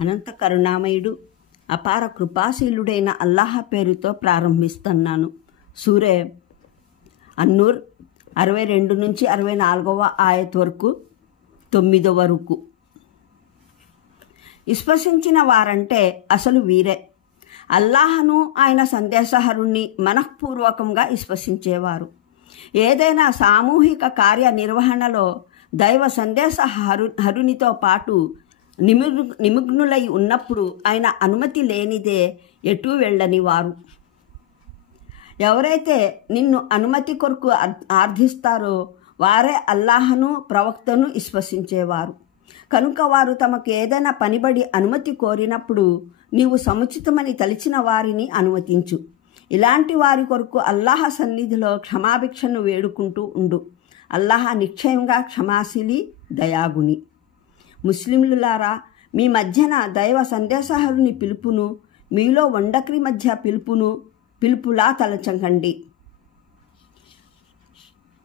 అనంత కరుణామయుడు అపార కృపాశీలుడైన అల్లాహ్ పేరుతో ప్రారంభిస్తున్నాను. సూరే అన్నూర్ 62 నుంచి 64వ ఆయత్ వరకు 9 వరకు. విశ్వసించిన వారంటే అసలు వీరే అల్లాహను ఆయన సందేశహరుణ్ణి మనఃపూర్వకంగా విశ్వసించేవారు. ఏదైనా సామూహిక కార్యనిర్వహణలో దైవ సందేశహరునితో పాటు నిమగ్నులై ఉన్నప్పుడు ఆయన అనుమతి లేనిదే ఎటూ వెళ్ళని వారు. ఎవరైతే నిన్ను అనుమతి కొరకు ఆర్థిస్తారో వారే అల్లాహను ప్రవక్తను విశ్వసించేవారు. కనుక వారు తమకు ఏదైనా పనిబడి అనుమతి కోరినప్పుడు నీవు సముచితమని తలిచిన వారిని అనుమతించు. ఇలాంటి వారి కొరకు అల్లాహ సన్నిధిలో క్షమాభిక్షను వేడుకుంటూ ఉండు. అల్లాహ నిశ్చయంగా క్షమాశీలి దయాగుని. ముస్లింలులారా, మీ మధ్యన దైవ సందేశహరుని పిలుపును మీలో వండక్రి మధ్య పిలుపులా తలచకండి.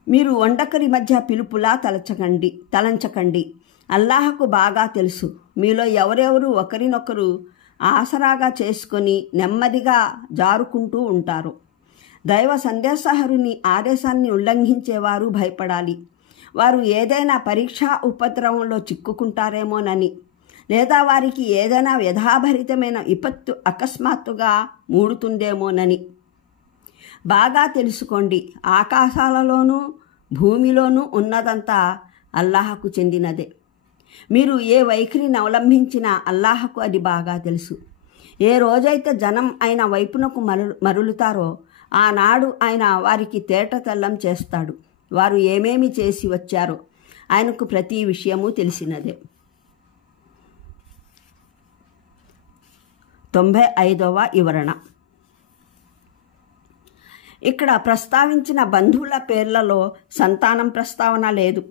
మీరు వండకరి మధ్య పిలుపులా తలంచకండి. అల్లాహకు బాగా తెలుసు మీలో ఎవరెవరు ఒకరినొకరు ఆసరాగా చేసుకొని నెమ్మదిగా జారుకుంటూ ఉంటారు. దైవ సందేశహరుని ఆదేశాన్ని ఉల్లంఘించేవారు భయపడాలి. వారు ఏదైనా పరీక్షా ఉపద్రవంలో చిక్కుకుంటారేమోనని, లేదా వారికి ఏదైనా వ్యధాభరితమైన విపత్తు అకస్మాత్తుగా మూడుతుందేమోనని. బాగా తెలుసుకోండి, ఆకాశాలలోనూ భూమిలోనూ ఉన్నదంతా అల్లాహకు చెందినదే. మీరు ఏ వైఖరిని అవలంబించినా అల్లాహకు అది బాగా తెలుసు. ఏ రోజైతే జనం ఆయన వైపునకు మరులుతారో ఆనాడు ఆయన వారికి తేటతెల్లం చేస్తాడు. వారు ఏమేమి చేసి వచ్చారో ఆయనకు ప్రతి విషయము తెలిసినదే. 95వ వివరణ. ఇక్కడ ప్రస్తావించిన బంధువుల పేర్లలో సంతానం ప్రస్తావన లేదు.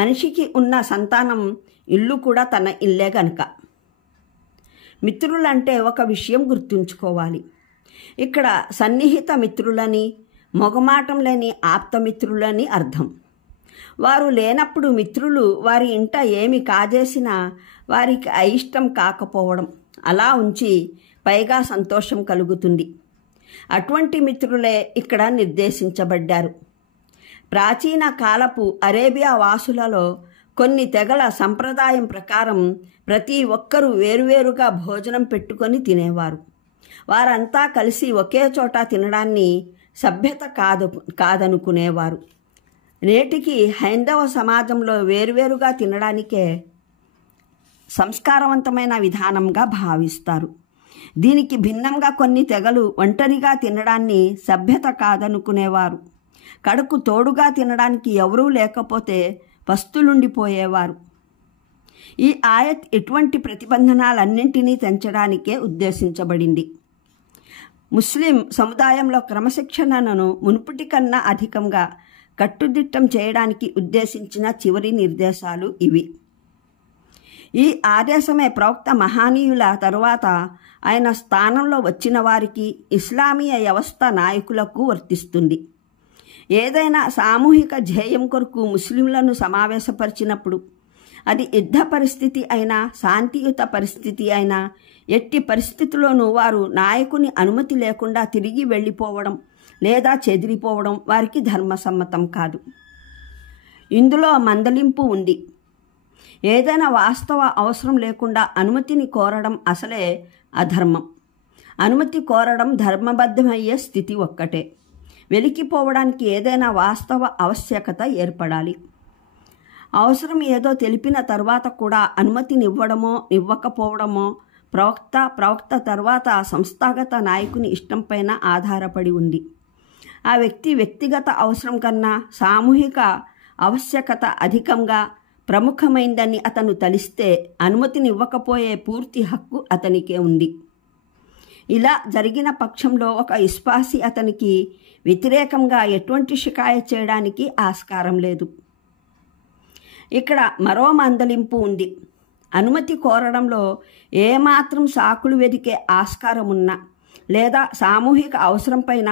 మనిషికి ఉన్న సంతానం ఇల్లు కూడా తన ఇల్లే గనుక. మిత్రులంటే ఒక విషయం గుర్తుంచుకోవాలి. ఇక్కడ సన్నిహిత మిత్రులని, మొగమాటం లేని ఆప్తమిత్రులని అర్థం. వారు లేనప్పుడు మిత్రులు వారి ఇంట ఏమి కాజేసినా వారికి అయిష్టం కాకపోవడం, అలా ఉంచి పైగా సంతోషం కలుగుతుంది. అటువంటి మిత్రులే ఇక్కడ నిర్దేశించబడ్డారు. ప్రాచీన కాలపు అరేబియా వాసులలో కొన్ని తెగల సంప్రదాయం ప్రకారం ప్రతి ఒక్కరూ వేరువేరుగా భోజనం పెట్టుకొని తినేవారు. వారంతా కలిసి ఒకే చోట తినడాన్ని సభ్యత కాదనుకునేవారు. నేటికి హైందవ సమాజంలో వేరువేరుగా తినడానికే సంస్కారవంతమైన విధానంగా భావిస్తారు. దీనికి భిన్నంగా కొన్ని తెగలు ఒంటరిగా తినడాన్ని సభ్యత కాదనుకునేవారు. కడుకు తోడుగా తినడానికి ఎవరూ లేకపోతే పస్తులుండిపోయేవారు. ఈ ఆయత్ ఎటువంటి ప్రతిబంధనాలన్నింటినీ తెంచడానికే ఉద్దేశించబడింది. ముస్లిం సముదాయంలో క్రమశిక్షణను మునుపటి కన్నా అధికంగా కట్టుదిట్టం చేయడానికి ఉద్దేశించిన చివరి నిర్దేశాలు ఇవి. ఈ ఆదేశమే ప్రవక్త మహనీయుల తరువాత ఆయన స్థానంలో వచ్చిన వారికి, ఇస్లామీయ వ్యవస్థ నాయకులకు వర్తిస్తుంది. ఏదైనా సామూహిక ధ్యేయం కొరకు ముస్లింలను సమావేశపరిచినప్పుడు, అది యుద్ధ పరిస్థితి అయినా శాంతియుత పరిస్థితి అయినా, ఎట్టి పరిస్థితుల్లోనూ వారు నాయకుని అనుమతి లేకుండా తిరిగి వెళ్ళిపోవడం లేదా చెదిరిపోవడం వారికి ధర్మసమ్మతం కాదు. ఇందులో మందలింపు ఉంది. ఏదైనా వాస్తవ అవసరం లేకుండా అనుమతిని కోరడం అసలే అధర్మం. అనుమతి కోరడం ధర్మబద్ధమయ్యే స్థితి ఒక్కటే. వెలికిపోవడానికి ఏదైనా వాస్తవ ఆవశ్యకత ఏర్పడాలి. అవసరం ఏదో తెలిపిన తర్వాత కూడా అనుమతినివ్వడమో ఇవ్వకపోవడమో ప్రవక్త తర్వాత సంస్థాగత నాయకుని ఇష్టంపైన ఆధారపడి ఉంది. ఆ వ్యక్తిగత అవసరం కన్నా సామూహిక ఆవశ్యకత అధికంగా ప్రముఖమైందని అతను తలిస్తే అనుమతినివ్వకపోయే పూర్తి హక్కు అతనికే ఉంది. ఇలా జరిగిన పక్షంలో ఒక విశ్వాసి అతనికి వ్యతిరేకంగా ఎటువంటి షికాయత్ చేయడానికి ఆస్కారం లేదు. ఇక్కడ మరో మందలింపు ఉంది. అనుమతి కోరడంలో ఏమాత్రం సాకులు వెదికే ఆస్కారం ఉన్నా, లేదా సామూహిక అవసరంపైన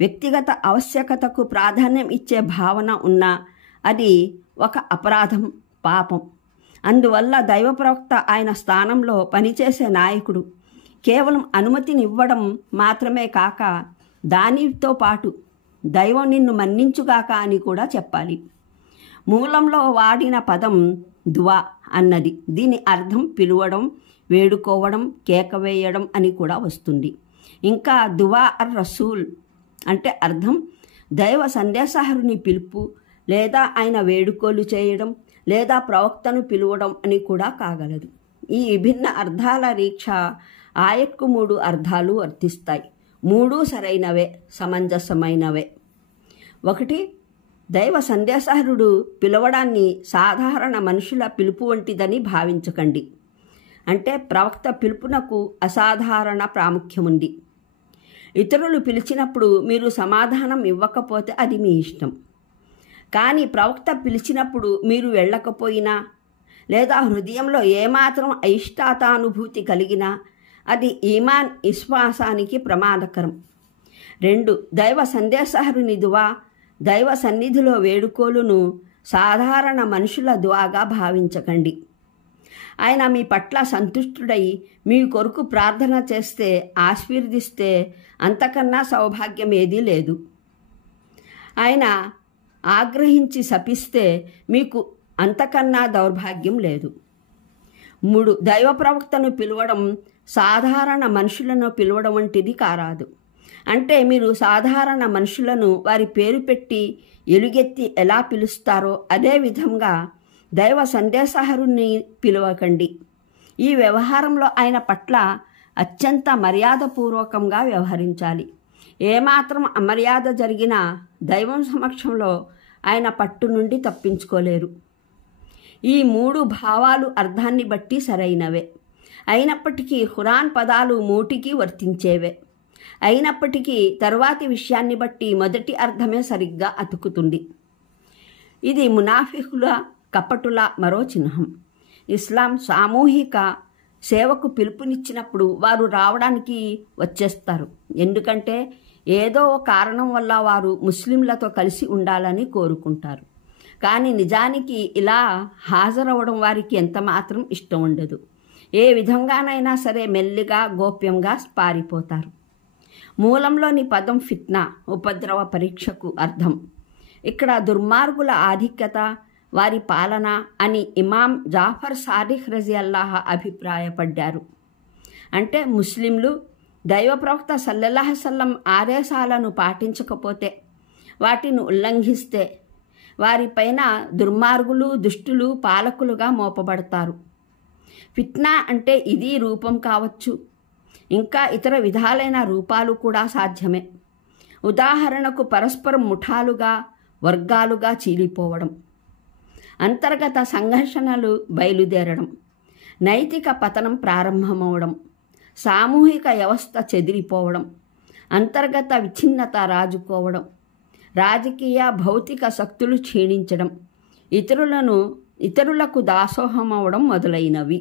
వ్యక్తిగత ఆవశ్యకతకు ప్రాధాన్యం ఇచ్చే భావన ఉన్నా అది ఒక అపరాధం, పాపం. అందువల్ల దైవ ప్రవక్త ఆయన స్థానంలో పనిచేసే నాయకుడు. కేవలం అనుమతినివ్వడం మాత్రమే కాక దానితో పాటు దైవం నిన్ను మన్నించుగాక అని కూడా చెప్పాలి. మూలంలో వాడిన పదం దువా అన్నది. దీని అర్థం పిలువడం, వేడుకోవడం, కేక వేయడం అని కూడా వస్తుంది. ఇంకా దువా అర్ రసూల్ అంటే అర్థం దైవ సందేశహరుని పిలుపు, లేదా ఆయన వేడుకోలు చేయడం, లేదా ప్రవక్తను పిలువడం అని కూడా కాగలదు. ఈ విభిన్న అర్థాల రీక్ష ఆయత్కు 3 అర్థాలు వర్తిస్తాయి. 3 సరైనవే, సమంజసమైనవే. 1. దైవ సందేశహరుడు పిలవడాన్ని సాధారణ మనుషుల పిలుపు వంటిదని భావించకండి. అంటే ప్రవక్త పిలుపునకు అసాధారణ ప్రాముఖ్యముంది. ఇతరులు పిలిచినప్పుడు మీరు సమాధానం ఇవ్వకపోతే అది మీ ఇష్టం. కానీ ప్రవక్త పిలిచినప్పుడు మీరు వెళ్ళకపోయినా, లేదా హృదయంలో ఏమాత్రం అయిష్టాతానుభూతి కలిగినా అది ఈమాన్ విశ్వాసానికి ప్రమాదకరం. 2. దైవ సందేశహరుని దువా, దైవ సన్నిధిలో వేడుకోలును సాధారణ మనుషుల దువాగా భావించకండి. ఆయన మీ పట్ల సంతుష్టుడై మీ కొరకు ప్రార్థన చేస్తే, ఆశీర్దిస్తే అంతకన్నా సౌభాగ్యం ఏదీ లేదు. ఆయన ఆగ్రహించి శపిస్తే మీకు అంతకన్నా దౌర్భాగ్యం లేదు. 3. దైవ ప్రవక్తను పిలవడం సాధారణ మనుషులను పిలవడం వంటిది కారాదు. అంటే మీరు సాధారణ మనుషులను వారి పేరు పెట్టి ఎలుగెత్తి ఎలా పిలుస్తారో అదే విధంగా దైవ సందేశహరుని పిలవకండి. ఈ వ్యవహారంలో ఆయన పట్ల అత్యంత మర్యాదపూర్వకంగా వ్యవహరించాలి. ఏమాత్రం అమర్యాద జరిగినా దైవం సమక్షంలో ఆయన పట్టు నుండి తప్పించుకోలేరు. ఈ 3 భావాలు అర్థాన్ని బట్టి సరైనవే. అయినప్పటికీ ఖురాన్ పదాలు మూటికి వర్తించేవే. అయినప్పటికీ తరువాతి విషయాన్ని బట్టి మొదటి అర్థమే సరిగ్గా అతుకుతుంది. ఇది మునాఫికుల, కపటుల మరో చిహ్నం. ఇస్లాం సామూహిక సేవకు పిలుపునిచ్చినప్పుడు వారు రావడానికి వచ్చేస్తారు. ఎందుకంటే ఏదో కారణం వల్ల వారు ముస్లింలతో కలిసి ఉండాలని కోరుకుంటారు. కానీ నిజానికి ఇలా హాజరవడం వారికి ఎంత మాత్రం ఇష్టం ఉండదు. ఏ విధంగానైనా సరే మెల్లిగా, గోప్యంగా పారిపోతారు. మూలంలోని పదం ఫిత్నా, ఉపద్రవ, పరీక్షకు అర్థం. ఇక్కడ దుర్మార్గుల ఆధిక్యత, వారి పాలన అని ఇమాం జాఫర్ సాదిక్ రజియల్లాహ్ అభిప్రాయపడ్డారు. అంటే ముస్లింలు దైవ ప్రవక్త సల్లల్లాహు అలైహి వసల్లం ఆదేశాలను పాటించకపోతే, వాటిని ఉల్లంఘిస్తే వారిపైన దుర్మార్గులు, దుష్టులు పాలకులుగా మోపబడతారు. ఫిత్నా అంటే ఇది రూపం కావచ్చు, ఇంకా ఇతర విధాలైన రూపాలు కూడా సాధ్యమే. ఉదాహరణకు పరస్పరం ముఠాలుగా, వర్గాలుగా చీలిపోవడం, అంతర్గత సంఘర్షణలు బయలుదేరడం, నైతిక పతనం ప్రారంభమవడం, సామూహిక వ్యవస్థ చెదిరిపోవడం, అంతర్గత విచ్ఛిన్నత రాజుకోవడం, రాజకీయ భౌతిక శక్తులు క్షీణించడం, ఇతరులకు దాసోహమవడం మొదలైనవి.